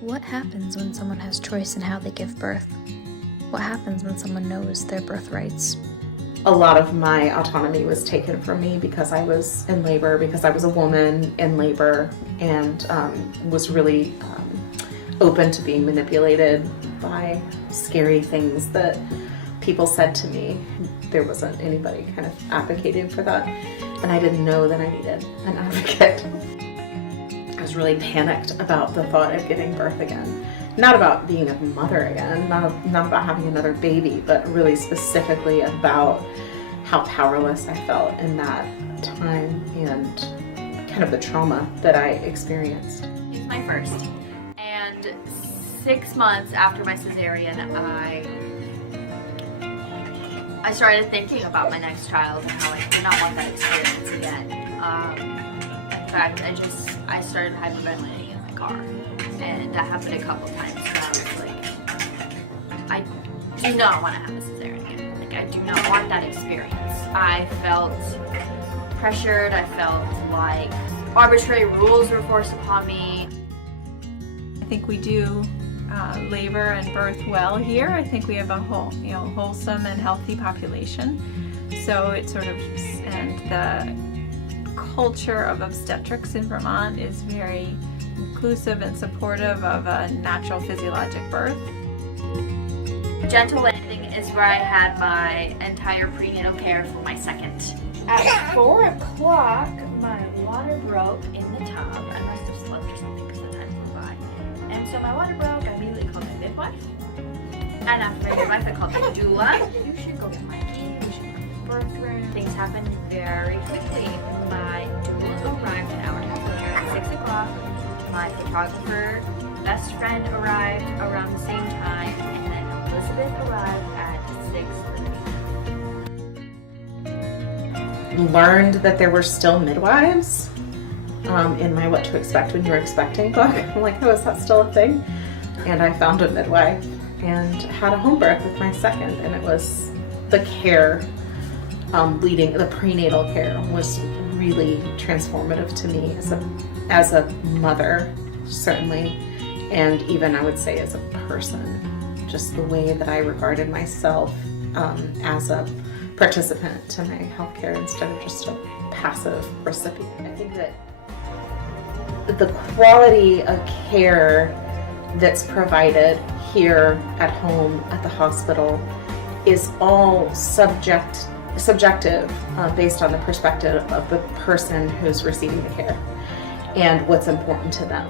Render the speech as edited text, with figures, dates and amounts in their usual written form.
What happens when someone has choice in how they give birth? What happens when someone knows their birthrights? A lot of my autonomy was taken from me because I was in labor, because I was a woman in labor, and was really open to being manipulated by scary things that people said to me. There wasn't anybody kind of advocating for that, and I didn't know that I needed an advocate. I was really panicked about the thought of giving birth again. Not about being a mother again, not about having another baby, but really specifically about how powerless I felt in that time and kind of the trauma that I experienced. He's my first, and 6 months after my cesarean, I started thinking about my next child and how I did not want that experience again. In fact, I started hyperventilating in my car, and that happened a couple times. And I was like, I do not want to have a cesarean. Like, I do not want that experience. I felt pressured. I felt like arbitrary rules were forced upon me. I think we do labor and birth well here. I think we have a wholesome and healthy population. So it sort of, and the culture of obstetrics in Vermont is very inclusive and supportive of a natural physiologic birth. Gentle landing is where I had my entire prenatal care for my second. At 4 o'clock, my water broke in the tub. I must have slept or something because the time flew by. And so my water broke, I immediately called my midwife. And after my midwife, I called my doula. You should go get Mikey, we should go to the birth room. Things happened very quickly. My doula arrived an hour and a half later at 6 o'clock. My photographer best friend arrived around the same time, and then Elizabeth arrived at 6:30. Learned that there were still midwives in my What to Expect When You're Expecting book. I'm like, oh, is that still a thing? And I found a midwife and had a home birth with my second, and it was the care leading, the prenatal care was really transformative to me as a mother, certainly, and even I would say as a person. Just the way that I regarded myself as a participant to my healthcare instead of just a passive recipient. I think that the quality of care that's provided here at home, at the hospital, is all subjective based on the perspective of the person who's receiving the care and what's important to them.